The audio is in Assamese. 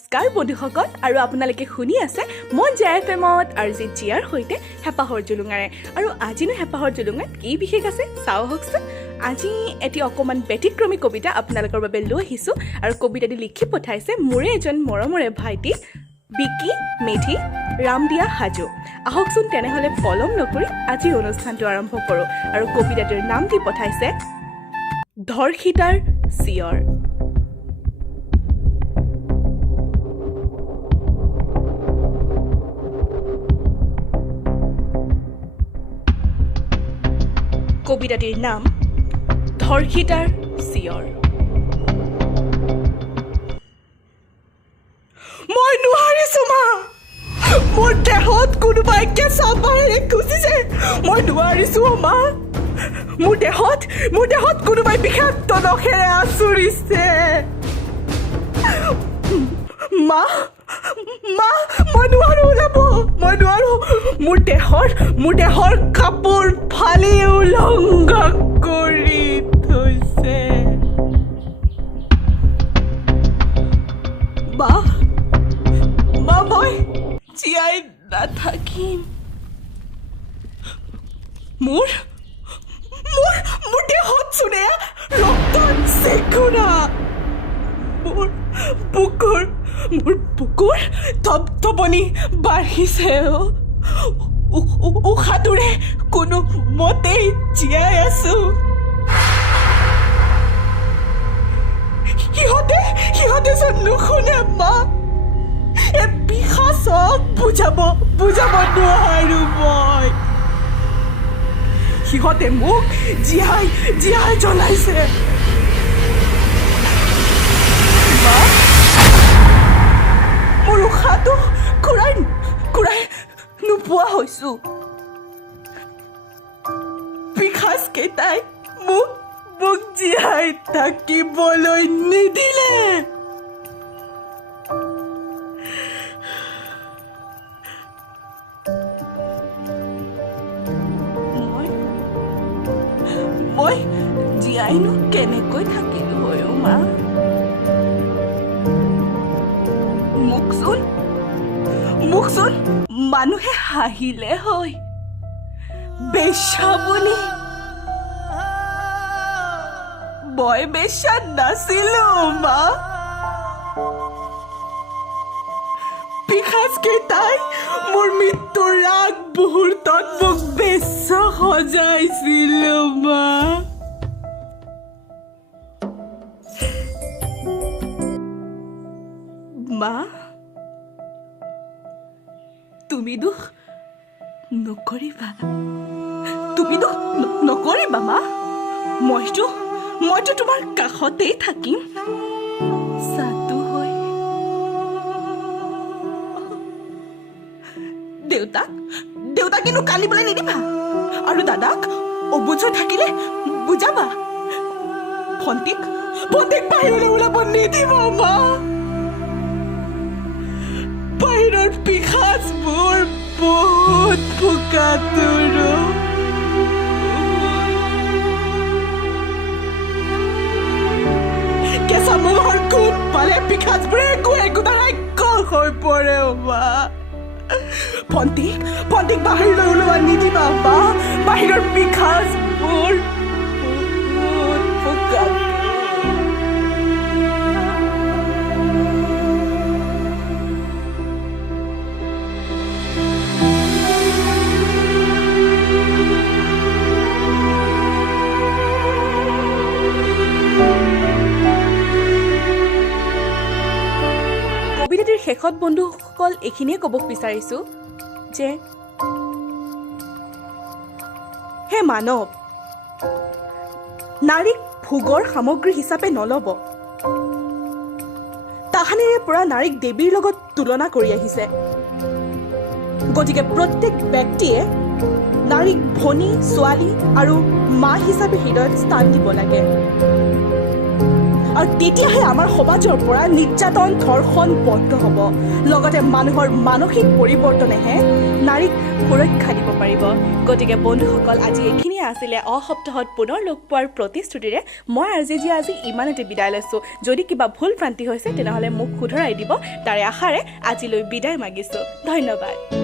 নমস্কাৰ বন্ধুসকল আৰু আপোনালোকে শুনি আছে মন JFMত আৰজি জিয়াৰ সৈতে হেপাহৰ জুলুঙাৰে আৰু আজিনো হেপাহৰ জুলুঙাত কি বিশেষ আছে চাও হকচোন আজি এটি অকমান ব্যতিক্ৰমী কবিতা আপোনালোকৰ বাবে লৈ আহিছো আৰু কবিতাটি লিখি পঠাইছে মোৰে এজন মৰমৰে ভাইটি বিকি মেধি ৰামদিয়া হাজো আহকচোন তেনেহলে পলম নকৰি আজি অনুষ্ঠানটো আৰম্ভ কৰো আৰু কবিতাটোৰ নাম দি পঠাইছে ধৰ্ষিতাৰ চিঞৰ কবিতাটিৰ নাম ধৰ্ষিতাৰ চিঞৰ মই নোৱাৰিছো মা মোৰ দেহত কোনোবাই কেঁচা বাঁহেৰে খুচিছে মই নোৱাৰিছো মা মোৰ দেহত কোনোবাই বিষাক্ত নখেৰে আঁচুৰিছে মা মই নোৱাৰো ওলাব মই নোৱাৰো মোৰ দেহৰ কাপোৰ ফালি উলংঘ কৰি থৈছে মা মই জীয়াই নাথাকিম মোৰ দেহত চুনে ৰক্তৰ চেকুৰা মোৰ বুকুৰ থপথপনি বাঢ়িছে উশাহটোৰে কোনো মতেই জীয়াই আছো সিহঁতে চোন নুশুনে মা এ বিষা চব বুজাব নোৱাৰো মই সিহঁতে মোক জীয়াই জ্বলাইছে মোৰ উশাহটো ঘূৰাই নোপোৱা হৈছো পিখাচ কেইটাই মোক জীয়াই থাকিবলৈ নিদিলে মই জীয়াইনো কেনেকৈ থাকিলো হয় মা মোকচোন মানুহে হাঁহিলে হয় বেশ্যা বুলি মই বেশ্যা নাছিলো মা পিখাচ কেইটাই মোৰ মৃত্যুৰ আগ মুহূৰ্তত মোক বেশ্যা সজাইছিল মা তুমি দুখ নকৰিবা মা মইতো তোমাৰ কাষতেই থাকিম সাধু হৈ দেউতাক কিন্তু কান্দিবলৈ নিদিবা আৰু দাদাক অবুজ হৈ থাকিলে বুজাবা ভণ্টিক বাহিৰলৈ ওলাব নিদিবা মা বাহিৰৰ পিখাচবোৰ বহুত বোকাতুৰো কেঁচা মঙহৰ গোট পালে পিখাচবোৰে একো হৈ পৰে মা ভণ্টিক বাহিৰলৈ ওলোৱা নিদিবা মা বাহিৰৰ পিখাচবোৰ বহুত বোকাতুৰো শেষত বন্ধুসকল এইখিনিয়ে ক'ব বিচাৰিছো যে হে মানৱ নাৰীক ভোগৰ সামগ্ৰী হিচাপে নল'ব তাহানিৰে পৰা নাৰীক দেৱীৰ লগত তুলনা কৰি আহিছে গতিকে প্ৰত্যেক ব্যক্তিয়ে নাৰীক ভনী ছোৱালী আৰু মা হিচাপে হৃদয়ত স্থান দিব লাগে আৰু তেতিয়াহে আমাৰ সমাজৰ পৰা নিৰ্যাতন ধৰ্ষণ বন্ধ হ'ব লগতে মানুহৰ মানসিক পৰিৱৰ্তনেহে নাৰীক সুৰক্ষা দিব পাৰিব গতিকে বন্ধুসকল আজি এইখিনিয়ে আছিলে অসপ্তাহত পুনৰ লগ পোৱাৰ প্ৰতিশ্ৰুতিৰে মই আজি ইমানতে বিদায় লৈছোঁ যদি কিবা ভুল ভ্ৰান্তি হৈছে তেনেহ'লে মোক শুধৰাই দিব তাৰে আশাৰে আজিলৈ বিদায় মাগিছোঁ ধন্যবাদ